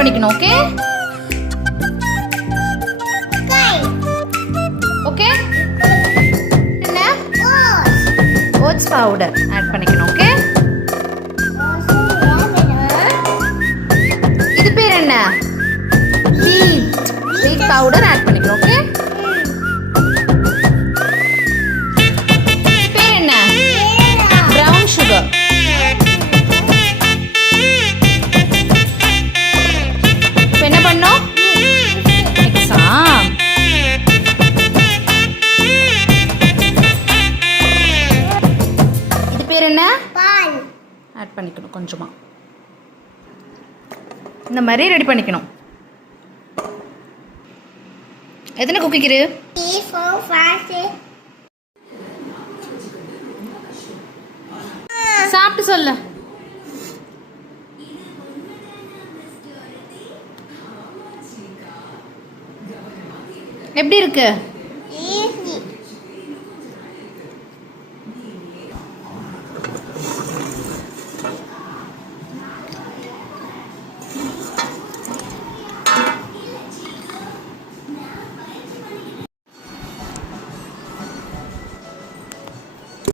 பண்ணிக்கணும். Okay okay. என்ன oats powder add பண்ணிக்கணும். ஓகே இது பேர் என்ன? வீட் பவுடர் ஆட் பண்ணிக்கணும். ஓகே பேர் என்ன? Brown sugar. என்ன பண்ணோம்? எக்ஸாம். இது பேர் என்ன? பால் ஆட் பண்ணிக்கணும் கொஞ்சமா. இந்த மாதிரி ரெடி பண்ணிக்கணும். எத்தனை குக்கிக்கிரு? சாப்பிட்டு சொல்ல. எப்படி இருக்கு?